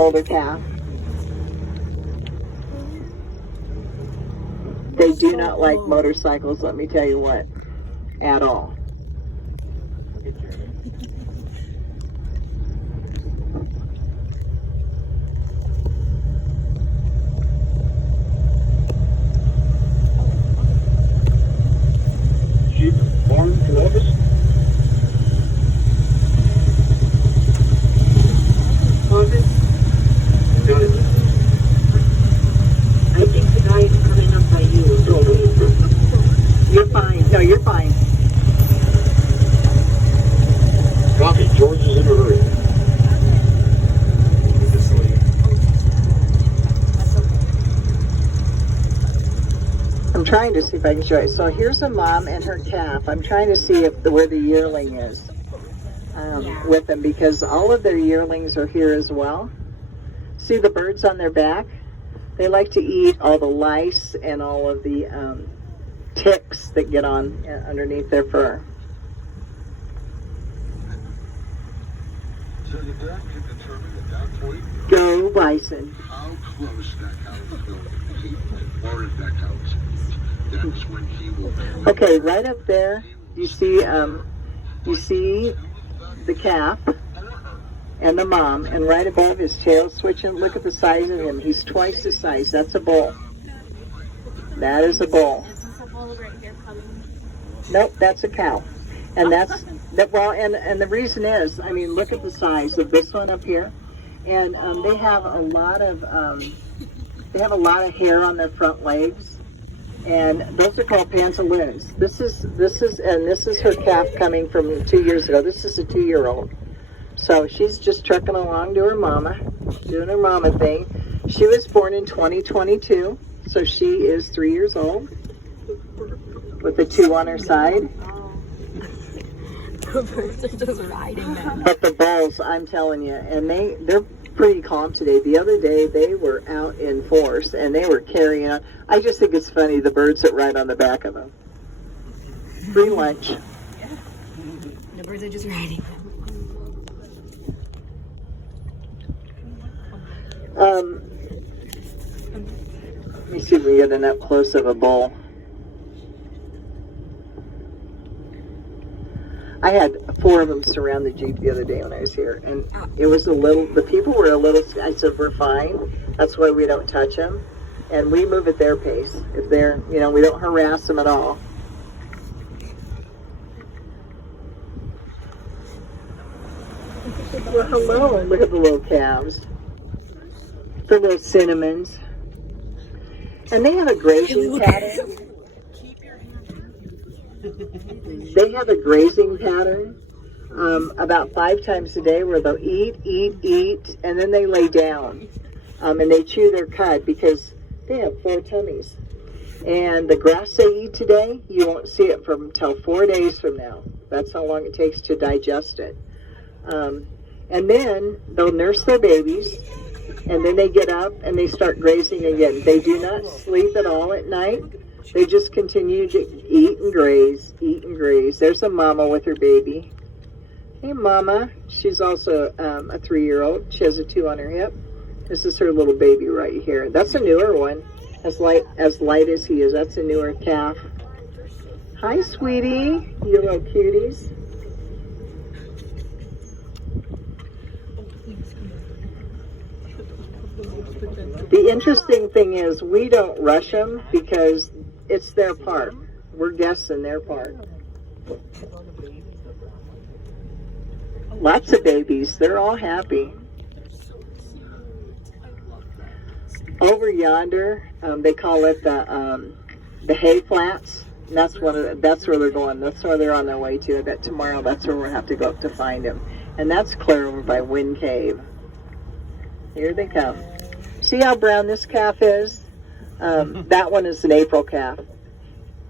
older calf. They do not like motorcycles, let me tell you what, at all. Sheep Farm, Columbus. I think the guy is coming up by you. You're fine. No, you're fine. Copy. George is in a hurry. I'm trying to see if I can show it. So here's a mom and her calf. I'm trying to see if where the yearling is with them, because all of their yearlings are here as well. See the birds on their back? They like to eat all the lice and all of the ticks that get on underneath their fur. So the dog can determine at that point Go bison. how close that cow is going to be, or if that cow is. That's when he will. Okay, right up there, you see the calf and the mom, and right above his tail switching. Look at the size of him. He's twice the size. That's a bull. That is a bull. Is this a bull right here coming? Nope, that's a cow. And that's that. Well, and the reason is, I mean, look at the size of this one up here, and they have a lot of hair on their front legs, and those are called pantaloons. This is her calf coming from 2 years ago. This is a 2-year-old. So she's just trucking along to her mama, doing her mama thing. She was born in 2022, so she is 3 years old, with the 2 on her side. The birds are just riding them. But the bulls, I'm telling you, and they're pretty calm today. The other day, they were out in force, and they were carrying on. I just think it's funny, the birds that ride on the back of them. Free lunch. The birds are just riding them. Let me see if we get an up close of a bull. I had 4 of them surround the Jeep the other day when I was here, and it was the people were a little, I said, we're fine. That's why we don't touch them. And we move at their pace. If they're, we don't harass them at all. Well, hello, and look at the little calves. The little cinnamons. And they have a grazing pattern. They have a grazing pattern about 5 times a day where they'll eat, and then they lay down. And they chew their cud because they have 4 tummies. And the grass they eat today, you won't see it until 4 days from now. That's how long it takes to digest it. And then they'll nurse their babies, and then they get up and they start grazing again. They do not sleep at all at night. They just continue to eat and graze, eat and graze. There's a mama with her baby. Hey, mama. She's also a 3-year-old. She has a 2 on her hip. This is her little baby right here. That's a newer one, as light as he is. That's a newer calf. Hi, sweetie. You little cuties. The interesting thing is we don't rush them because it's their park. We're guests in their park. Lots of babies. They're all happy. Over yonder, they call it the hay flats. And that's where they're going. That's where they're on their way to. I bet tomorrow that's where we'll have to go up to find them. And that's clear over by Wind Cave. Here they come. See how brown this calf is? That one is an April calf.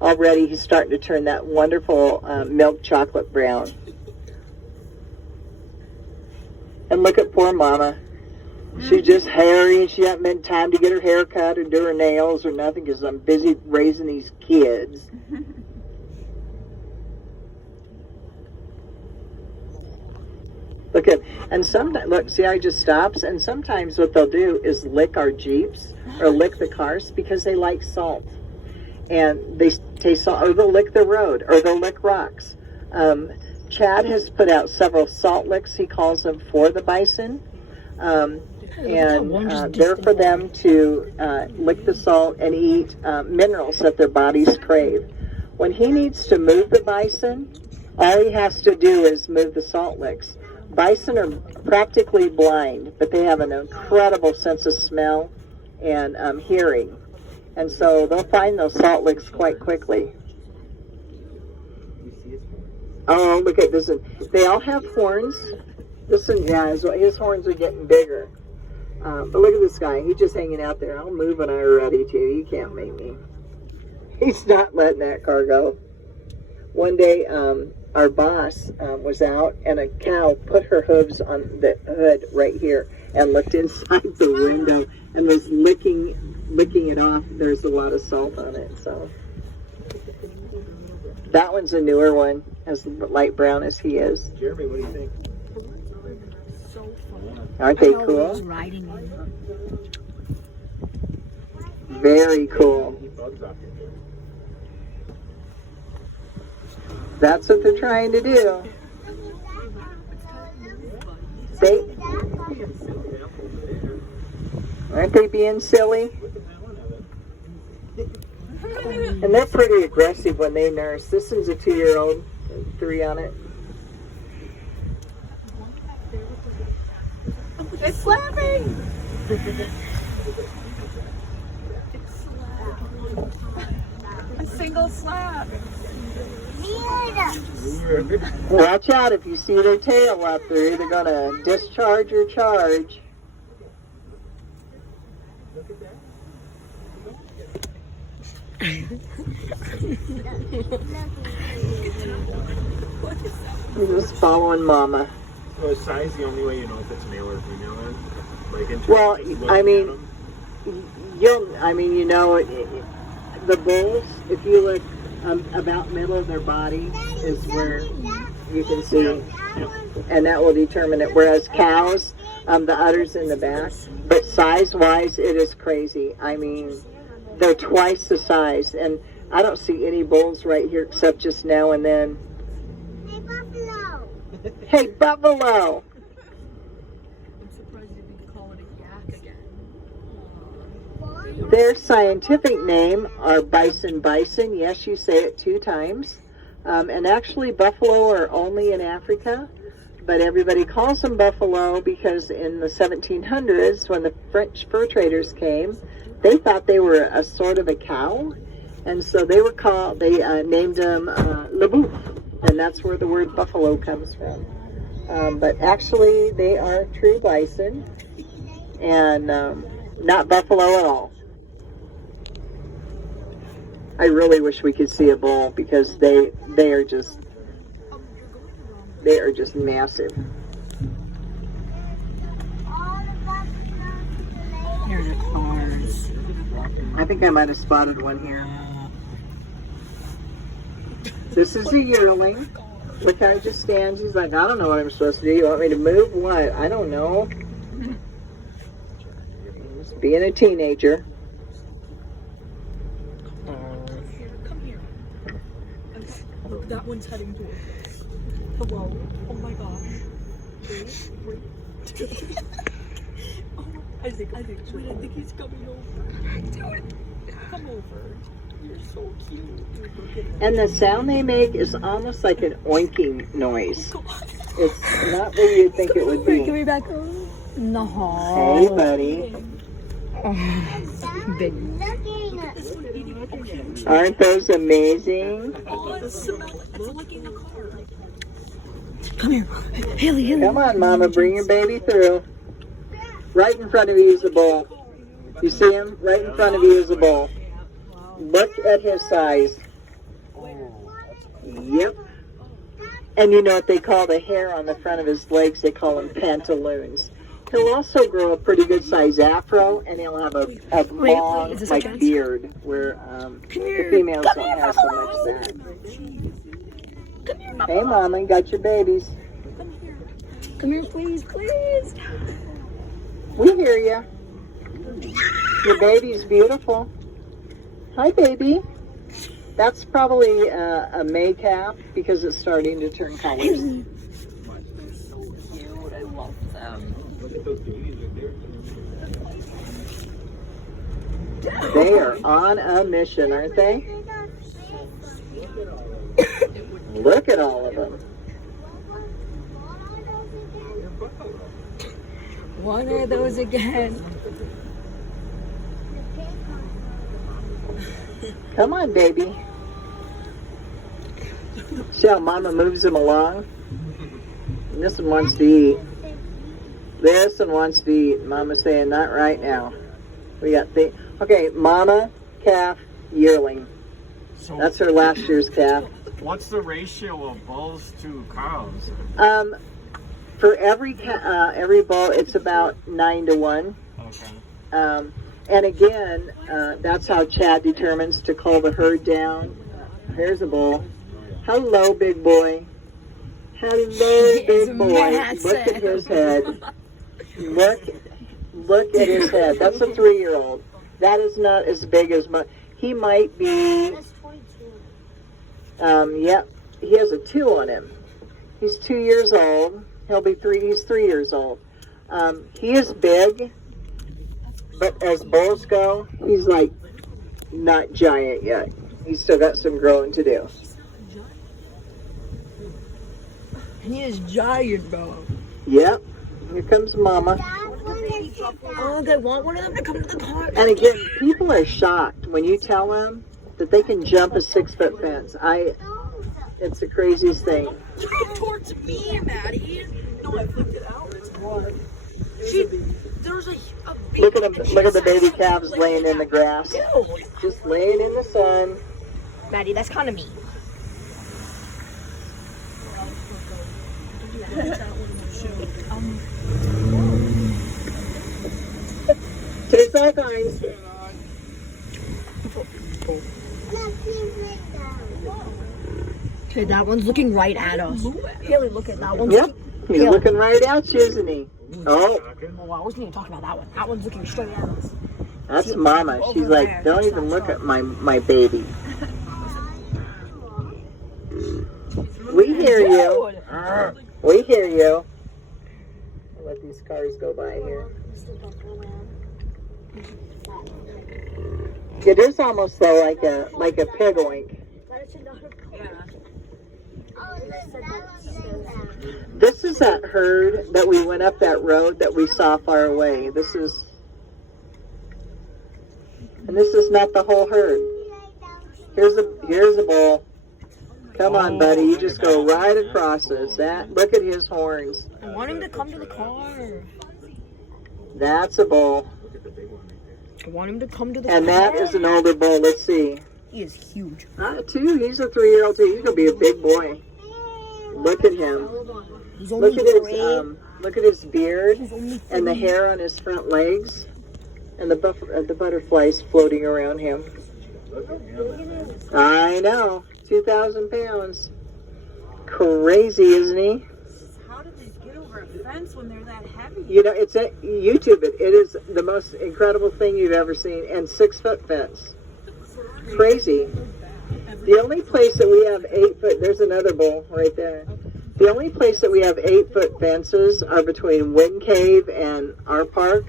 Already he's starting to turn that wonderful milk chocolate brown. And look at poor mama. She's just hairy and she hasn't been time to get her hair cut or do her nails or nothing because I'm busy raising these kids. Look at, and sometimes, look, see how he just stops? And sometimes what they'll do is lick our Jeeps or lick the cars because they like salt. And they taste salt, or they'll lick the road, or they'll lick rocks. Chad has put out several salt licks, he calls them, for the bison. And they're for them to lick the salt and eat minerals that their bodies crave. When he needs to move the bison, all he has to do is move the salt licks. Bison are practically blind, but they have an incredible sense of smell and hearing. And so they'll find those salt licks quite quickly. Oh, look at this. They all have horns. This one, yeah, his horns are getting bigger. But look at this guy. He's just hanging out there. I'll move when I'm ready to. You can't make me. He's not letting that car go. One day, our boss was out, and a cow put her hooves on the hood right here and looked inside the window and was licking it off. There's a lot of salt on it. So that one's a newer one, as light brown as he is. Jeremy, what do you think? So funny. Aren't they He's cool? riding him. Very cool. Keep bugs off your hair. That's what they're trying to do. Aren't they being silly? And they're pretty aggressive when they nurse. This one's a 2-year-old, 3 on it. It's slapping! A single slap. Watch out, if you see their tail up, they're either going to discharge or charge. You're just following Mama. So is size the only way you know if it's male or female then? Like in terms Well, of just looking I at mean, them? you know, the bulls, if you look about middle of their body is where you can see, and that will determine it. Whereas cows, the udder's in the back. But size-wise, it is crazy. I mean, they're twice the size, and I don't see any bulls right here except just now and then. Hey, buffalo! I'm surprised you didn't call it a yak again. Their scientific name are bison. Yes, you say it 2 times. And actually, buffalo are only in Africa, but everybody calls them buffalo because in the 1700s, when the French fur traders came, they thought they were a sort of a cow, and so they named them Le Boeuf, and that's where the word buffalo comes from. But actually, they are true bison, and not buffalo at all. I really wish we could see a bull because they are just massive. Here are the cars. I think I might have spotted one here. This is a yearling. Look how he just stands. He's like, I don't know what I'm supposed to do. You want me to move? What? I don't know. Just being a teenager. Come here. Look, that one's heading towards us. Hello. Oh my gosh. Oh, Isaac, wait, I think he's coming over. Dude, come over. You're so cute. And the sound they make is almost like an oinking noise. It's not what you'd think it would Can be. we back up? No. Hey, buddy. Big. Aren't those amazing? Oh, it's smelling. It's licking the car. Come here. Haley. Come on, Mama, bring your baby through. Right in front of you is a bull. You see him? Right in front of you is a bull. Look at his size. Yep. And you know what they call the hair on the front of his legs? They call them pantaloons. He'll also grow a pretty good size afro, and he'll have a long, is this like, a chance? beard, where the females don't have so much of that. Hey, Mama, you got your babies. Come here, please, please. We hear you. Your baby's beautiful. Hi, baby. That's probably a May calf because it's starting to turn colors. They're so cute. I love them. Look at those babies right there. They are on a mission, aren't they? Look at all of them. One of those again. Come on, baby. See how Mama moves him along? And this one wants to eat. This one wants to eat. Mama's saying, not right now. We got okay, Mama, calf, yearling. So That's her last year's calf. what's the ratio of bulls to cows? For every bull, it's about 9-to-1. Okay. And again, that's how Chad determines to cull the herd down. Here's a bull. Hello, big boy. Hello, big boy. Look at his head. Look at his head. That's a 3-year-old. That is not as big as my. He might be. Yep. He has a 2 on him. He's 2 years old. He'll be 3. He's 3 years old. He is big, but as bulls go, he's like not giant yet. He's still got some growing to do. He is giant, bro. Yep. Here comes Mama. Oh, they want one of them to come to the car. And again, people are shocked when you tell them that they can jump a 6-foot fence. It's the craziest thing. Look towards me, Maddie. No, I flipped it out. It's hard. There's a baby. Look at them. Look at the baby calves laying in the grass, Ew. just laying in the sun. Maddie, that's kind of me. Taste all kinds. Okay, that one's looking right at us. Haley, look at that one. Yep, he's looking right at you, isn't he? Oh, Oh, I wasn't even talking about that one. That one's looking straight at us. that's Mama. She's like, don't even look at my baby. We hear you. We hear you. I'll let these cars go by here. It is almost though like a pig oink. This is that herd that we went up that road that we saw far away. This is not the whole herd. Here's a bull. Come on, buddy. You just go right across us. Look at his horns. I want him to come to the car. That's a bull. Look at the big one right there. I want him to come to the And car. that is an older bull. Let's see. He is huge. 2. He's a 3-year-old too. He's gonna be a big boy. Look at him. He's only Look at his beard He's only and the hair on his front legs, and the butterflies floating around him. Look at him. I know. 2,000 pounds. Crazy, isn't he? How did they get over a fence when they're that heavy? You know, it's at YouTube. It is the most incredible thing you've ever seen. And 6-foot fence. Crazy. The only place that we have 8-foot, there's another bull right there. The only place that we have 8-foot fences are between Wind Cave and our park.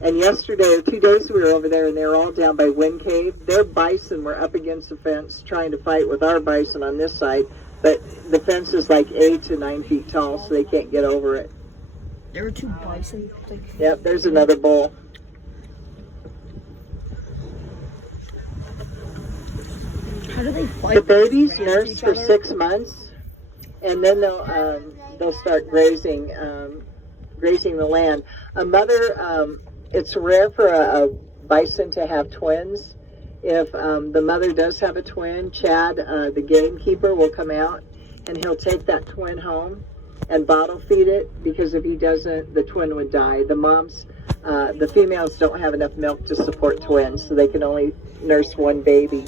And yesterday, or 2 days, we were over there, and they were all down by Wind Cave. Their bison were up against the fence trying to fight with our bison on this side. But the fence is like 8 to 9 feet tall, so they can't get over it. There were 2 bison. Yep, there's another bull. How do they fight? The babies Against nurse each for other? 6 months, and then they'll start grazing the land. A mother, it's rare for a bison to have twins. If the mother does have a twin, Chad, the gamekeeper, will come out and he'll take that twin home and bottle feed it, because if he doesn't, the twin would die. The females don't have enough milk to support twins, so they can only nurse one baby.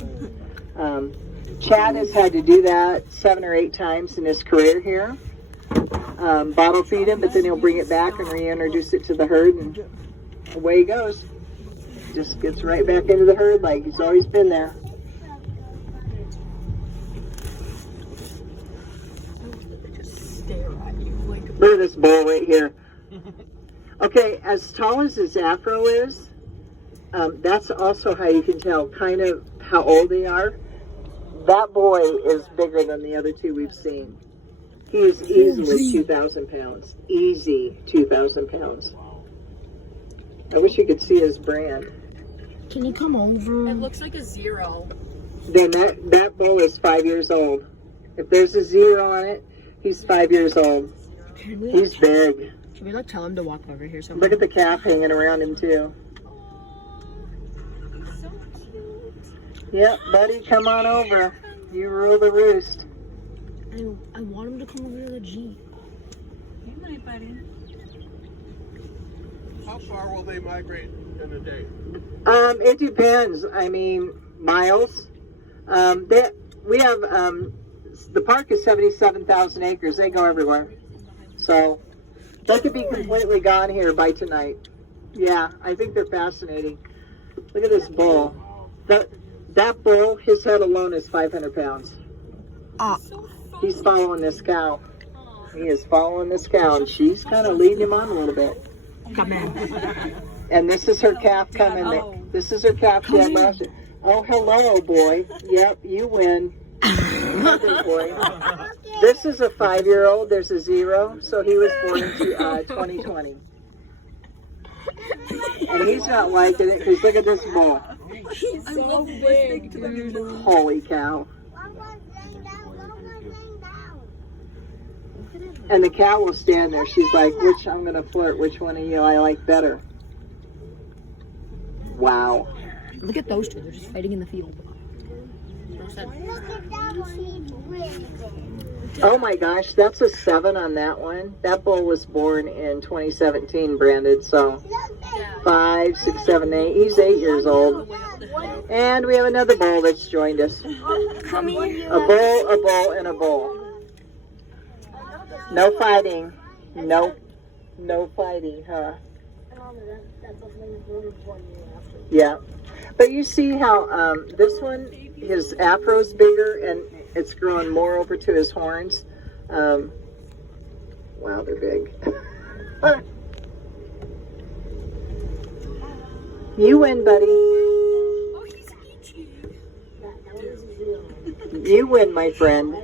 Chad has had to do that 7 or 8 times in his career here. bottle feed him, but then he'll bring it back and reintroduce it to the herd, and away he goes. Just gets right back into the herd like he's always been there. Just stare at you like a Look at this bull right here. Okay, as tall as his afro is, that's also how you can tell kind of how old they are. That boy is bigger than the other two we've seen. He is easily 2,000 pounds. Easy 2,000 pounds. I wish you could see his brand. Can you come over? It looks like a 0. Then that bull is 5 years old. If there's a 0 on it, he's 5 years old. He's big. Can we like tell him to walk over here somewhere? Look at the calf hanging around him too. So cute. Yep, buddy, come on over. You rule the roost. I want him to come over to the Jeep. Hey, my buddy. How far will they migrate in a day? It depends. I mean, miles. We have the park is 77,000 acres. They go everywhere, so they could be completely gone here by tonight. Yeah, I think they're fascinating. Look at this bull. That bull, his head alone is 500 pounds. He's following this cow. He is following this cow, and she's kind of leading him on a little bit. Come in. And this is her calf coming. This is her calf she had last year. Oh, hello, boy. Yep, you win. Good boy. This is a 5-year-old. There's a 0, so he was born in 2020. And he's not liking it because look at this bull. He's so big, dude. Holy cow. And the cow will stand there. She's like, I'm going to flirt. Which one of you I like better? Wow. Look at those two. They're just fighting in the field. Oh my gosh, that's a 7 on that one. That bull was born in 2017, branded. So 5, 6, 7, 8. He's 8 years old. And we have another bull that's joined us. Come here. A bull, and a bull. No fighting. No fighting, huh? Yeah. But you see how this one, his afro's bigger and it's growing more over to his horns. Wow, they're big. You win, buddy. Oh, he's itchy. You win, my friend.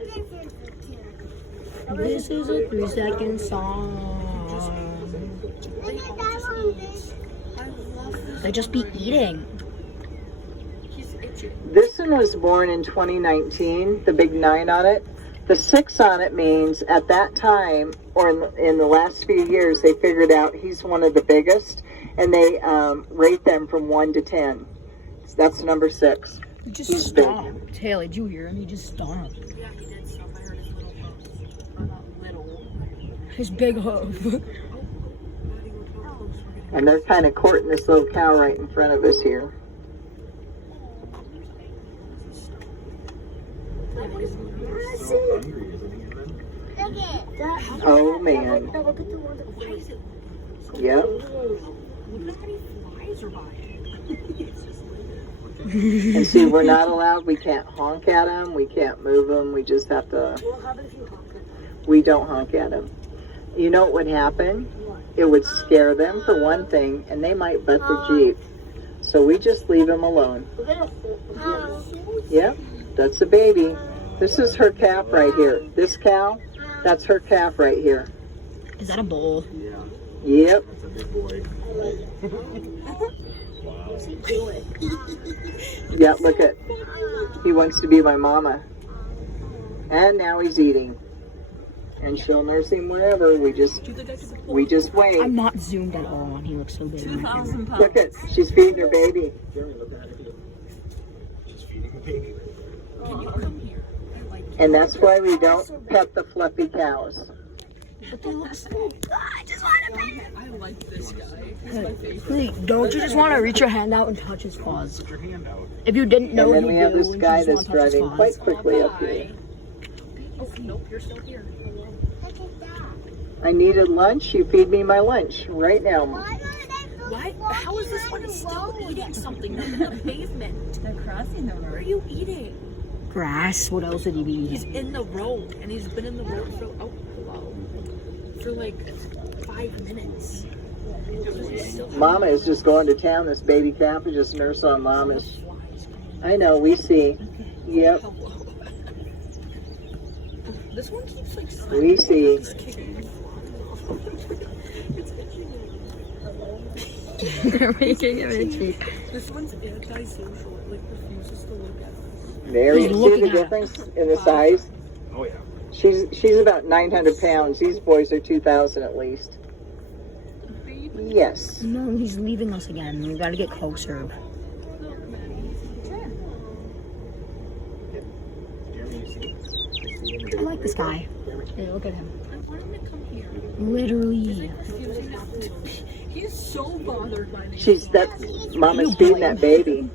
This is a 3-second song. They just be eating. He's itchy. This one was born in 2019, the big 9 on it. The 6 on it means at that time, or in the last few years, they figured out he's one of the biggest, and they rate them from 1 to 10. So that's number 6. He just He's big. stomped. Haley, did you hear him? He just stomped. Yeah, he did stuff. I heard his little hooves. Or not little. His big hoof. And they're kind of courting this little cow right in front of us here. Oh man. Yep. And see, we're not allowed, we can't honk at them, we can't move them, we just have to, we don't honk at them. You know what would happen? It would scare them for one thing, and they might butt the Jeep. So we just leave them alone. Yep, that's a baby. This is her calf right here. This cow, that's her calf right here. Is that a bull? Yeah, Yep. that's a big boy. Wow. Yeah, look at, he wants to be my mama. And now he's eating. And she'll nurse him wherever. We just wait. I'm not zoomed at all, and he looks so big. 2,000 pounds. Look at, she's feeding her baby. Jeremy, look at it. She's feeding the baby. Can you come here? I like you. And that's why we don't pet the fluffy cows. But they look so I like this guy. He's my favorite. Wait, don't you just want to reach your hand out and touch his paws? Put your hand out. If you didn't know, And then you we have do, this and you guy just that's wanna touch his driving paws. quite quickly up here. Oh, nope, you're still here. I needed lunch. You feed me my lunch right now. Why? How is this one still eating something in the pavement? They're crossing the What are road. you eating? Grass. What else would he be He's eating? in the road, and he's been in the road for for like 5 minutes. He's still Mama is just going to town. This baby calf is just nurse on Mama's. I know. We see. Yep. Hello. This one keeps like We see. It's kicking. It's itching. They're making him itchy. This one's antisocial. It like refuses to look at us. There you He's see looking the at us. difference in the size. Oh yeah. She's about 900 pounds. These boys are 2,000 at least. Yes. No, he's leaving us again. We gotta get closer. Jeremy, you see? I like this guy. Hey, look at him. I want him to come here. Literally. He's so bothered by me. Mama's feeding that baby.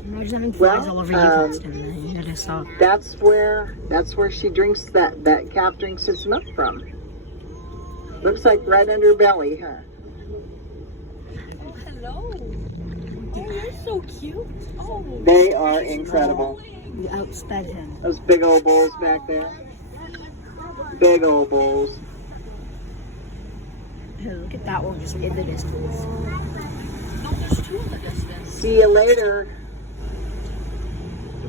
Imagine having flies Well, all over you constantly. You gotta stop. That's where she drinks that calf drinks its milk from. Looks like right under her belly, huh? Hello. Oh, you're so cute. Oh. They are incredible. You outsped him. Those big old bulls back there. Big old bulls. Hey, look at that one just in the distance. No, there's two in the distance. See you later,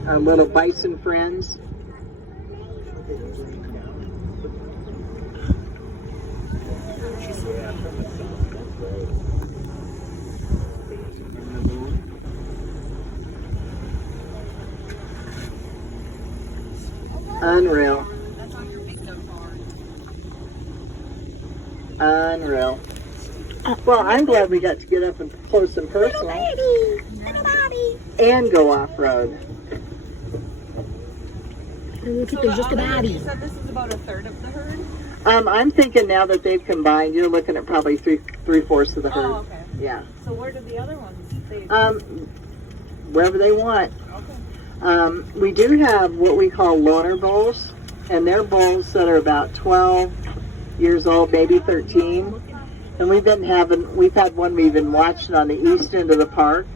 our little bison friends. Unreal. That's on your big dog bar. Unreal. Well, I'm glad we got to get up and close and personal and go off-road. Hey, look at there's just a You baddie. said this is about a third of the herd? I'm thinking now that they've combined, you're looking at probably three-fourths of the herd. Oh, okay. Yeah. So where did the other ones? They, Wherever they want. okay. We do have what we call loner bulls, and they're bulls that are about 12 years old, maybe 13. And we've had one we've been watching on the east end of the park.